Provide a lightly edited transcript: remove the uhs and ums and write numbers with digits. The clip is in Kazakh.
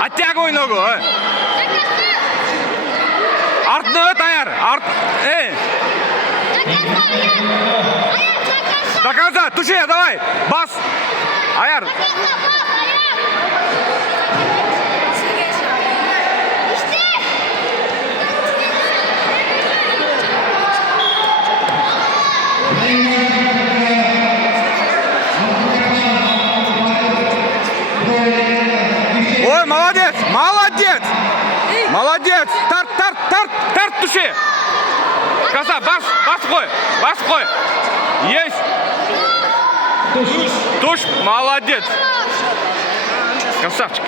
Оттягивай ногу. Артына өт, аяр. До конца, туши, давай. Бас. Аяр. Ой, молодец, молодец. Молодец. Тарт, туши. Коса, бас қой. Есть. Туш, молодец. Красавчик.